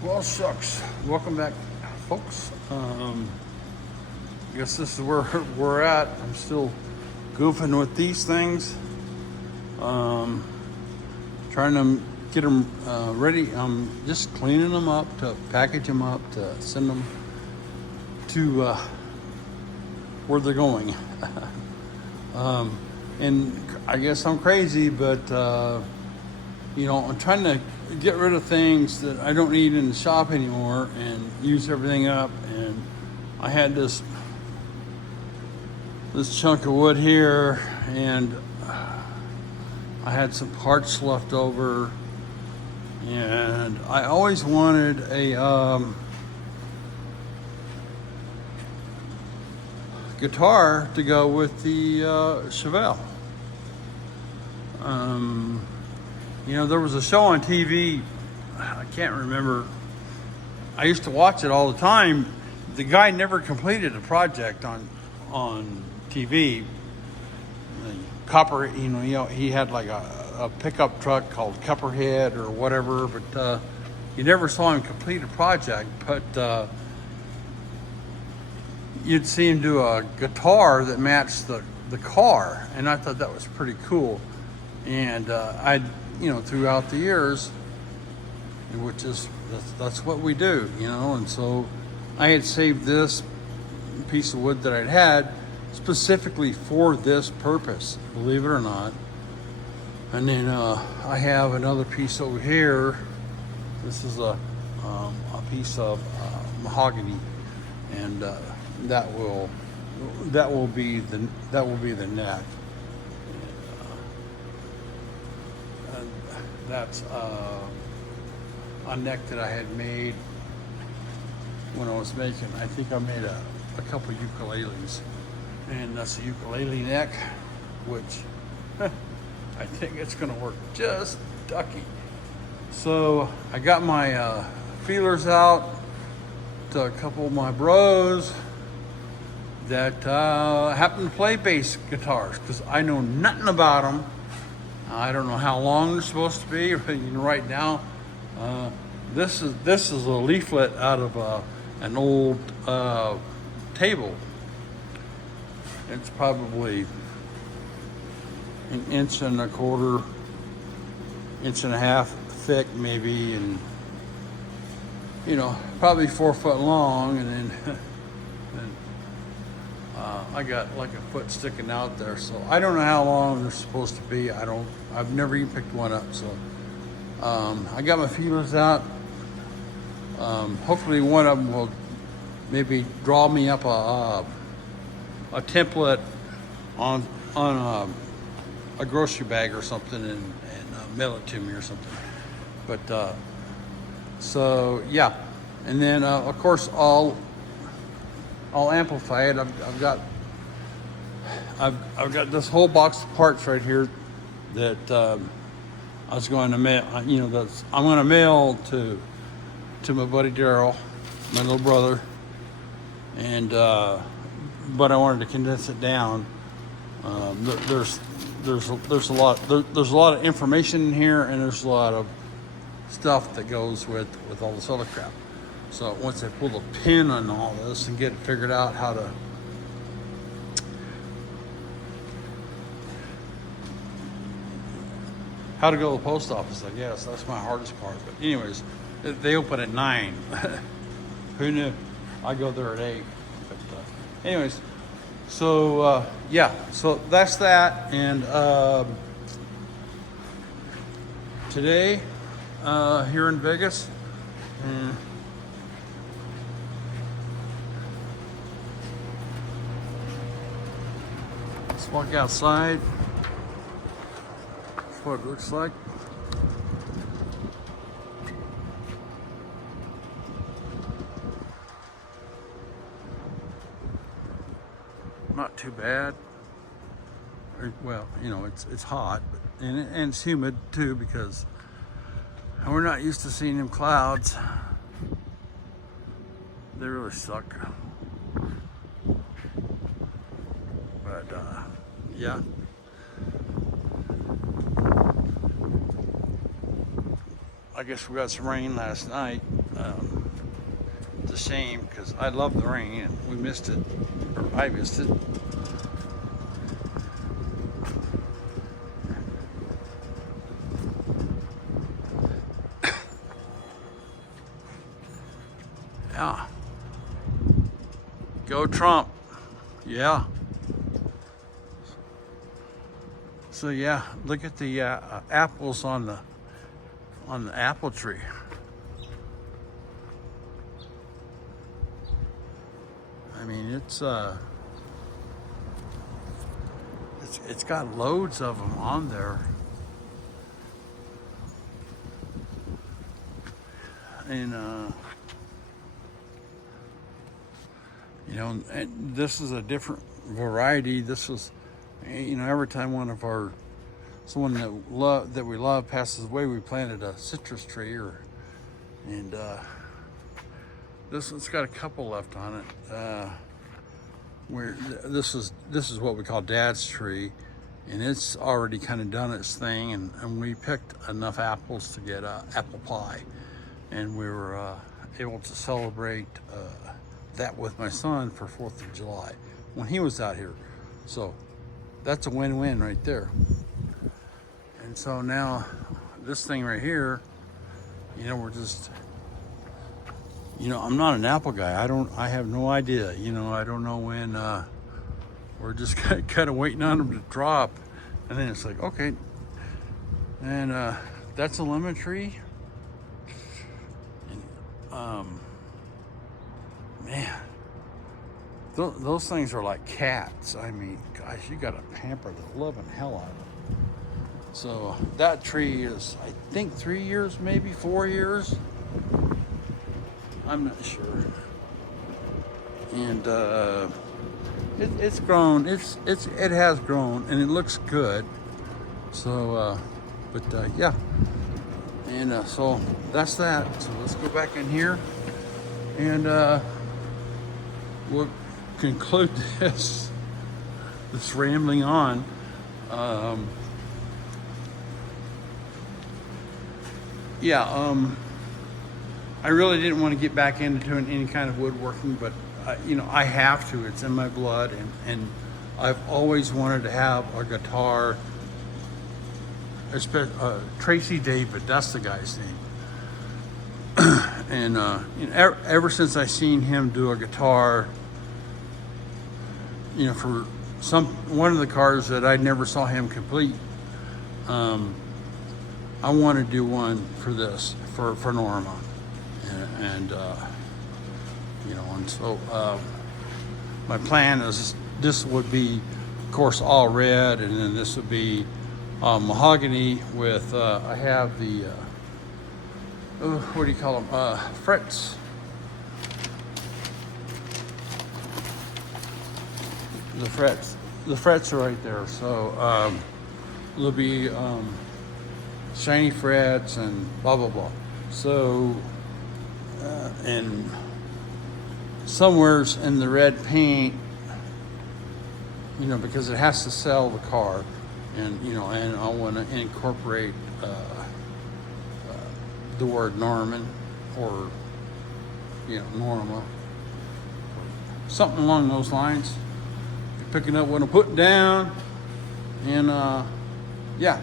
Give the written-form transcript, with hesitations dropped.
Well, shucks. Welcome back, folks. I guess this is where we're at. I'm still goofing with these things, trying to get them ready. I'm just cleaning them up to package them up to send them to where they're going. And I guess I'm crazy, but I'm trying to get rid of things that I don't need in the shop anymore and use everything up. And I had this chunk of wood here, and I had some parts left over, and I always wanted a guitar to go with the Chevelle. There was a show on TV. I can't remember. I used to watch it all the time. The guy never completed a project on TV. He had like a pickup truck called Copperhead or whatever, but you never saw him complete a project. But you'd see him do a guitar that matched the car, and I thought that was pretty cool. And throughout the years, that's what we do, and so I had saved this piece of wood that I'd had specifically for this purpose, believe it or not. And then I have another piece over here. This is a piece of mahogany, and that will be the neck. And that's a neck that I had made when I was making. I think I made a couple ukuleles, and that's a ukulele neck, which I think it's going to work just ducky. So I got my feelers out to a couple of my bros that happen to play bass guitars, because I know nothing about them. I don't know how long they're supposed to be. Right now, this is a leaflet out of an old table. It's probably an inch and a quarter, inch and a half thick maybe, and probably 4 foot long, and then I got like a foot sticking out there. So I don't know how long they're supposed to be. I've never even picked one up. So I got my feelers out. Hopefully one of them will maybe draw me up a template on a grocery bag or something, and mail it to me or something. But so yeah, and then of course I'll amplify it. I've got this whole box of parts right here that I was going to mail. I'm going to mail to my buddy Daryl, my little brother, and but I wanted to condense it down. There's a lot of information in here, and there's a lot of stuff that goes with all this other crap. So once I pull the pin on all this and get it figured out how to go to the post office, I guess that's my hardest part. But anyways, they open at 9. Who knew? I go there at 8. But anyways, so yeah, so that's that. And today here in Vegas, let's walk outside. That's what it looks like. Not too bad. Well, it's hot, but and it's humid too, because we're not used to seeing them clouds. They really suck. But yeah. I guess we got some rain last night. It's a shame because I love the rain and we missed it, or I missed it. Yeah. Go Trump. Yeah. So yeah, look at the apples on the apple tree. I mean, it's got loads of them on there, and you know, and this is a different variety. This was, you know, every time someone that we love passes away, we planted a citrus tree, and this one's got a couple left on it. This is what we call Dad's tree, and it's already kind of done its thing, and we picked enough apples to get apple pie, and we were able to celebrate that with my son for 4th of July when he was out here. So that's a win-win right there. And so now this thing right here, you know, we're just, you know, I'm not an apple guy. I have no idea. You know, I don't know when, we're just kind of waiting on them to drop. And then it's like, okay. And that's a lemon tree. And, man, those things are like cats. I mean, gosh, you gotta pamper the living hell out of them. So that tree is, I think, 3 years, maybe 4 years. I'm not sure. And it's grown. It has grown, and it looks good. So, yeah. And so that's that. So let's go back in here, and we'll conclude this rambling on. I really didn't want to get back into doing any kind of woodworking, but you know, I have to. It's in my blood, and I've always wanted to have a guitar. Tracy David, that's the guy's name. And you know, ever since I seen him do a guitar, you know, for one of the cars that I never saw him complete, I want to do one for this, for Norma, and you know, and so my plan is this would be, of course, all red, and then this would be mahogany with I have the what do you call them, frets. The frets are right there. So there'll be shiny frets and blah blah blah. So and somewhere's in the red paint, you know, because it has to sell the car, and you know, and I want to incorporate the word Norman, or you know, Norma, something along those lines. You're picking up what I'm putting down, and yeah.